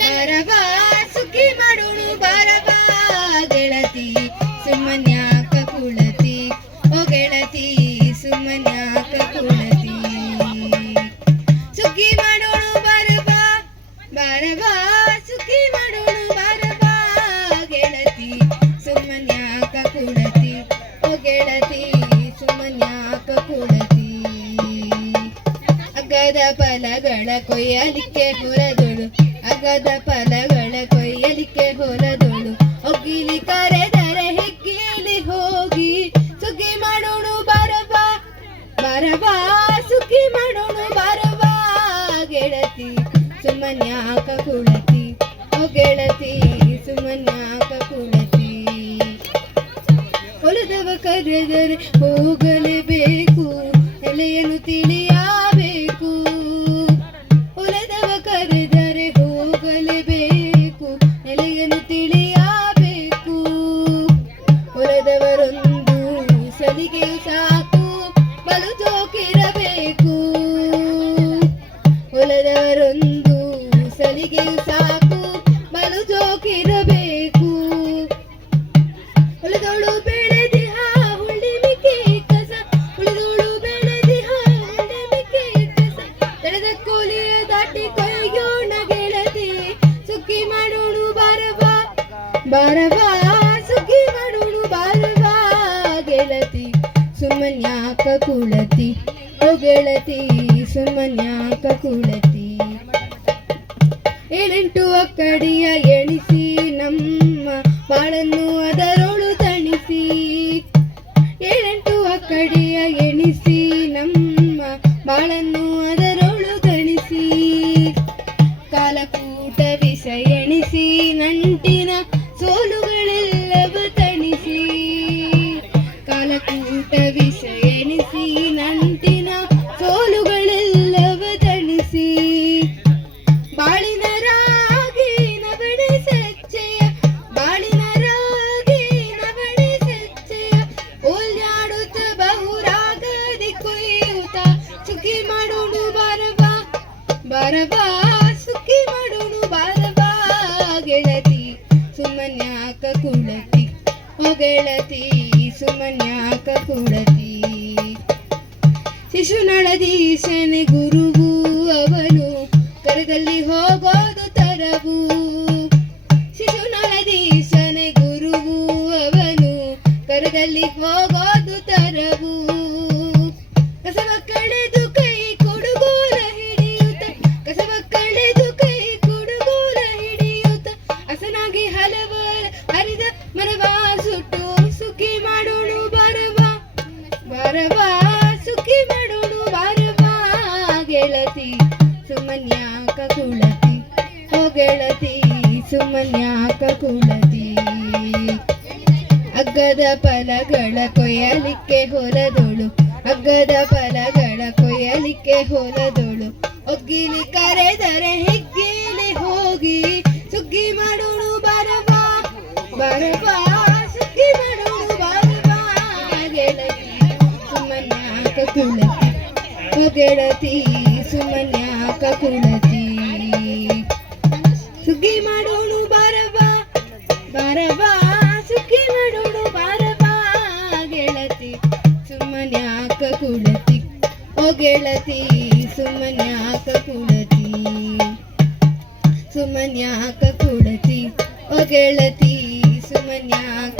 ಬಾರವಾ ಸುಖಿ ಮಾಡೋಣು ಬಾರವಾ ಗೆಳತಿ ಸುಮ್ಮನ್ಯಾಕ ಕುಳತಿ ಓ ಗೆಳತಿ ಸುಮ್ಮನ್ಯಾಕ ಕುಳತಿ ಸುಖಿ ಮಾಡೋಣು ಬಾರವಾ ಬಾರವಾ ಸುಖಿ ಮಾಡೋಣು ಬಾರವಾ ಗೆಳತಿ ಸುಮ್ಮನ್ಯಾಕ ಕುಳತಿ ಓ ಗೆಳತಿ ಸುಮ್ಮನ್ಯಾಕ ಕುಳತಿ ಅಗ್ಗದ ಫಲಗಳ ಕೊಯ್ಯಲಿಕ್ಕೆ ಹೊರದೊಳು ಅಗದ ಫಲಗಳ ಕೊಯ್ಯಲಿಕ್ಕೆ ಹೊರದೊಳು ಒಗ್ಗಿಲಿ ಕರೆದರೆ ಹೆಗ್ಗಿಲಿ ಹೋಗಿ ಸುಗ್ಗಿ ಮಾಡೋಣು ಬಾರವಾ ಬಾರವಾ ಸುಗ್ಗಿ ಮಾಡೋಣು ಬಾರವಾ ಗೆಳತಿ ಸುಮ್ಮನ್ಯಾಕ ಕುಳತಿ ಓ ಗೆಳತಿ ಸುಮ್ಮನ್ಯಾಕ ಕುಳತಿ ಹೊಲದವ ಕರೆದರೆ ಹೋಗಲೇಬೇಕು ಎಲೆಯನ್ನು ತಿಳಿಯಬೇಕು ಹೊಲದವ ಕರೆದರೆ ಹೋಗಲೇಬೇಕು ನೆಲೆಯನ್ನು ತಿಳಿಯಬೇಕು ಹೊಲದವರೊಂದು ಸಲಿಗೆ ಸಾಕು ಬಲು ಜೋಕಿರಬೇಕು ಹೊಲದವರೊಂದು ಸಲಿಗೆ ಸಾಕು ಬಲು ಜೋಕಿರಬೇಕು ಹೊಲದೋಳು ಬೆಳೆದಿಹ ಹುಳ್ಳಿಮಿಕೆ ಕಸ ಹೊಲದೋಳು ಬೆಳೆದಿಹ ಹುಳ್ಳಿಮಿಕೆ ಕಸ ಬೆಳೆದ ಕೂಲಿಯ ದಾಟಿ ಕೊಯ್ಯೋಣ ಗೆಳತಿ ಸುಗ್ಗಿ ಮಾಡೋಣು ಬಾರವಾ ಬಾರವಾ ಸುಗ್ಗಿ ಮಾಡೋಣು ಬಾರವಾ ಗೆಳತಿ ಸುಮ್ಮನ್ಯಾಕ ಕುಳತಿ ಓ ಗೆಳತಿ ಸುಮ್ಮನ್ಯಾಕ ಕುಳತಿ ಏಳೆಂಟು ಅಕ್ಕಡಿಯ ಎಣಿಸಿ ನಮ್ಮ ಬಾಳನ್ನು ಅದರೊಳು ತಣಿಸಿ ಏಳೆಂಟು ಅಕ್ಕಡಿಯ ಎಣಿಸಿ ನಮ್ಮ ಬಾಳನ್ನು ಅದರೊಳು ತಣಿಸಿ ಕಾಲಕೂಟ ವಿಷ ಎಣಿಸಿ ನಂಟಿನ ಸೋಲುಗಳೆಲ್ಲವ ತಣಿಸಿ ಕಾಲಕೂಟ ವಿಷ ಎಣಿಸಿ ನಂಟಿನ ಸೋಲುಗಳೆಲ್ಲವ ತಣಿಸಿ ಬಾಳಿನ ರಾಗಿ ನವಣೆ ಸಚ್ಚೆಯ ಬಾಳಿನ ರಾಗಿ ನವಣೆ ಸಚ್ಚೆಯ ಓಲ್ಯಾಡುತ್ತ ಬಹುರಾಗದಿ ಕೊಯ್ಯುತ್ತ ಸುಖಿ ಮಾಡೋಣು ಬಾರವಾ ಬಾರವಾ ಸುಖಿ ಮಾಡೋಣು ಬಾರವಾ ಗೆಳತಿ ಸುಮ್ಮನ್ಯಾಕ ಕುಳತಿ ಓ ಗೆಳತಿ ಸುಮ್ಮನ್ಯಾಕ ಕುಳತಿ ಶಿಶುನಳದೀಶನೆ ಗುರುವು ಅವನು ಕರದಲ್ಲಿ ಹೋಗೋದು ತರವು ಶಿಶುನಳದೀಶನೆ ಗುರುವು ಅವನು ಕರದಲ್ಲಿ ಹೋಗೋದು ತರವು ಕಸವ ಕಳೆದು ಕೈ ಕೊಡುಗೋಲ ಹಿಡಿಯುತ್ತ ಕಸವ ಕಳೆದು ಕೈ ಕೊಡುಗೋಲ ಹಿಡಿಯುತ್ತ ಹಸನಾಗಿ ಹಲವರ ಹರಿದ ಮರವಾ ಸುಟ್ಟು ಸುಖಿ ಮಾಡೋಣು ಬಾರವಾ ಬಾರವಾ ಸುಖಿ ಮಾಡೋಣು ಬಾರವಾ ಗೆಳತಿ ಸುಮ್ಮನ್ಯಾಕ ಕುಳತಿ ಓ ಗೆಳತಿ ಸುಮ್ಮನ್ಯಾಕ ಕುಳತಿ ಅಗ್ಗದ ಫಲಗಳ ಕೊಯ್ಯಲಿಕ್ಕೆ ಹೊರದೊಳು ಅಗ್ಗದ ಫಲಗಳ ಕೊಯ್ಯಲಿಕ್ಕೆ ಹೊರದೊಳು ಒಗ್ಗಿಲಿ ಕರೆದರೆ ಹೆಗ್ಗಿಲಿ ಹೋಗಿ ಸುಗ್ಗಿ ಮಾಡೋಣು ಬಾರವಾ ಬಾರವಾ ಸುಗ್ಗಿ ಮಾಡೋಣು ಬಾರವಾ ಗೆಳತಿ ಸುಮ್ಮನ್ಯಾಕ ಕುಳತಿ ಓ ಗೆಳತಿ ಸುಮ್ಮನ್ಯಾಕ ಕುಳತಿ ಸುಗ್ಗಿ ಮಾಡೋಣು ಬಾರವಾ ಬಾರವಾ ಸುಗ್ಗಿ ಮಾಡೋಣು ಬಾರವಾ ಗೆಳತಿ ಸುಮ್ಮನ್ಯಾಕ ಕುಳತಿ ಓ ಗೆಳತಿ ಸುಮ್ಮನ್ಯಾಕ ಕುಳತಿ ಸುಮ್ಮನ್ಯಾಕ ಕುಳತಿ ಓ ಗೆಳತಿ ಸುಮ್ಮನ್ಯಾಕ